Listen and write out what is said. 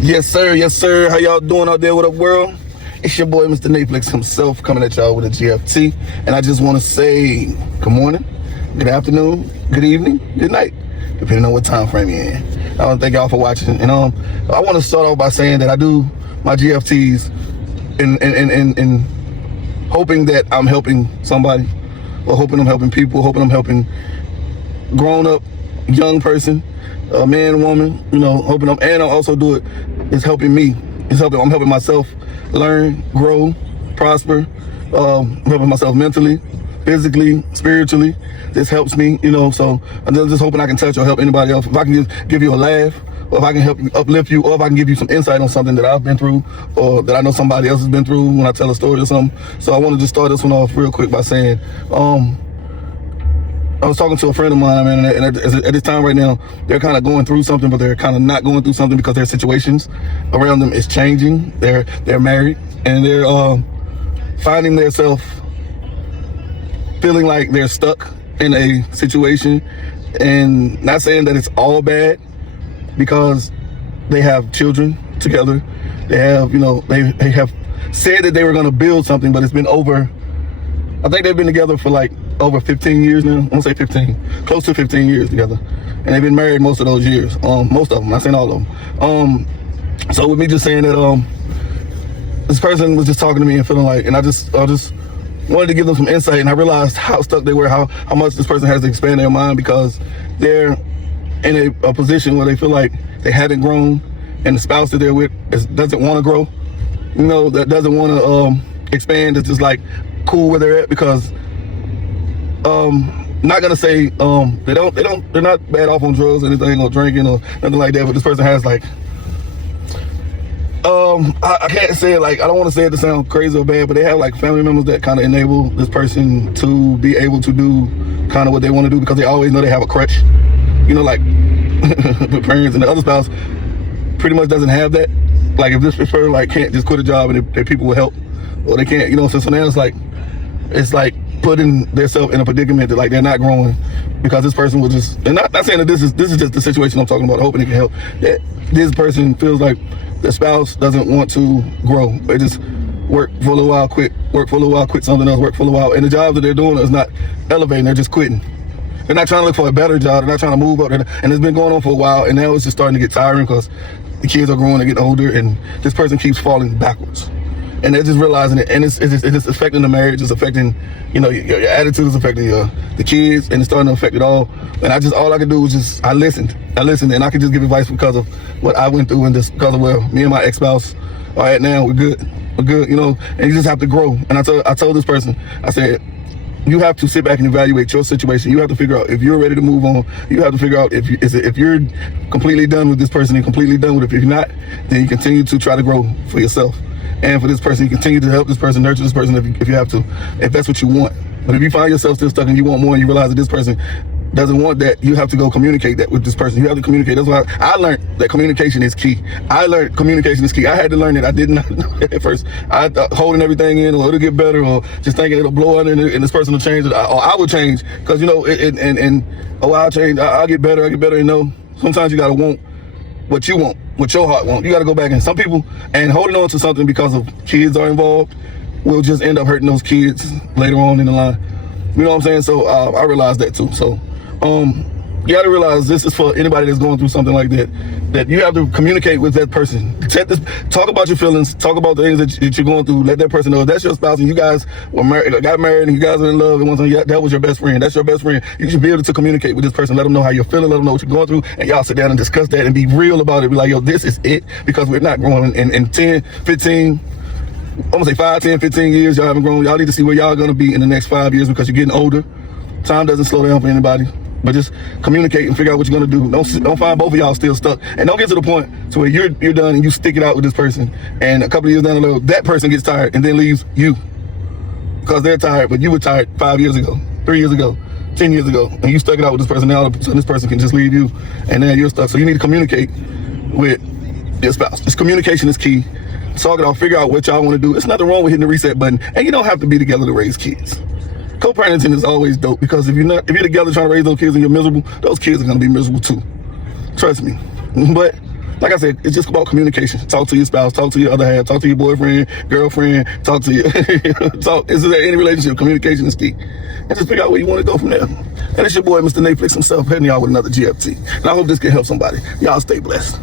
Yes, sir. Yes, sir. How y'all doing out there? What up, world? It's your boy, Mr. Netflix himself, coming at y'all with a GFT. And I just want to say good morning, good afternoon, good evening, good night, depending on what time frame you're in. I want to thank y'all for watching. And I want to start off by saying that I do my GFTs in hoping that I'm helping somebody, or hoping I'm helping people, hoping I'm helping grown-up, young person, a man, woman, hoping and I also do it. It's helping me. I'm helping myself learn, grow, prosper. I'm helping myself mentally, physically, spiritually. This helps me, so I'm just hoping I can touch or help anybody else. If I can just give you a laugh, or if I can help you, uplift you, or if I can give you some insight on something that I've been through, or that I know somebody else has been through when I tell a story or something. So I want to just start this one off real quick by saying, I was talking to a friend of mine, man, and at this time right now, they're kind of going through something, but they're kind of not going through something because their situations around them is changing. They're married, and they're finding themselves feeling like they're stuck in a situation, and not saying that it's all bad, because they have children together. They have, they have said that they were going to build something, but it's been over. I think they've been together for like over 15 years now. I won't say 15, close to 15 years together. And they've been married most of those years. Most of them, not saying all of them. So with me just saying that, this person was just talking to me and feeling like, and I just wanted to give them some insight, and I realized how stuck they were, how much this person has to expand their mind, because they're in a position where they feel like they haven't grown, and the spouse that they're with doesn't want to grow, that doesn't want to expand. It's just like cool where they're at, because not gonna say they're not bad off on drugs or anything, or drinking or nothing like that, but this person has like I can't say it, like, I don't want to say it to sound crazy or bad, but they have like family members that kind of enable this person to be able to do kind of what they want to do, because they always know they have a crutch, like the parents, and the other spouse pretty much doesn't have that. Like, if this person like can't just quit a job and their people will help, or they can't, so now it's like putting themselves in a predicament that like they're not growing, because this person will just, and not saying that this is just the situation I'm talking about, hoping it can help, that this person feels like the spouse doesn't want to grow. They just work for a little while, quit, work for a little while, quit something else, work for a little while, and the job that they're doing is not elevating, they're just quitting. They're not trying to look for a better job, they're not trying to move up, and it's been going on for a while, and now it's just starting to get tiring because the kids are growing, they're getting older, and this person keeps falling backwards. And they're just realizing it, and it's affecting the marriage, it's affecting, your attitude, is affecting the kids, and it's starting to affect it all. And all I could do was just, I listened, and I could just give advice because of what I went through, and just because of where me and my ex-spouse are at now. We're good, and you just have to grow. And I told this person, I said, you have to sit back and evaluate your situation. You have to figure out if you're ready to move on. You have to figure out if you're completely done with this person and completely done with it. If you're not, then you continue to try to grow for yourself. And for this person, you continue to help this person, nurture this person if you have to, if that's what you want. But if you find yourself still stuck and you want more, and you realize that this person doesn't want that, you have to go communicate that with this person. You have to communicate. That's why I learned that communication is key. I learned communication is key. I had to learn it. I did not know it at first. I thought holding everything in, or it'll get better, or just thinking it'll blow under and this person will change it, or I will change, because I'll change, I'll get better, and sometimes you gotta want what you want, what your heart wants. You got to go back, and some people, and holding on to something because of kids are involved, will just end up hurting those kids later on in the line. You know what I'm saying? So I realized that too. So you got to realize this is for anybody that's going through something like that, that you have to communicate with that person. Talk about your feelings, talk about the things that you're going through. Let that person know if that's your spouse and you guys got married and you guys are in love, and that was your best friend. That's your best friend. You should be able to communicate with this person. Let them know how you're feeling. Let them know what you're going through, and y'all sit down and discuss that and be real about it. Be like, yo, this is it, because we're not growing in 10, 15. I'm gonna say 5, 10, 15 years. Y'all haven't grown. Y'all need to see where y'all gonna be in the next 5 years, because you're getting older. Time doesn't slow down for anybody. But just communicate and figure out what you're gonna do. Don't find both of y'all still stuck, and don't get to the point to where you're done and you stick it out with this person, and a couple of years down the road, that person gets tired and then leaves you because they're tired, but you were tired 5 years ago, 3 years ago, 10 years ago, and you stuck it out with this person. Now this person can just leave you, and now you're stuck. So you need to communicate with your spouse. This communication is key. Talk it out, figure out what y'all want to do. It's nothing wrong with hitting the reset button, and you don't have to be together to raise kids. Co-parenting is always dope, because if you're together trying to raise those kids and you're miserable, those kids are gonna be miserable too. Trust me. But like I said, it's just about communication. Talk to your spouse, talk to your other half, talk to your boyfriend, girlfriend, talk to your talk. Is there any relationship? Communication is key. And just figure out where you want to go from there. And it's your boy, Mr. Netflix himself, heading y'all with another GFT. And I hope this can help somebody. Y'all stay blessed.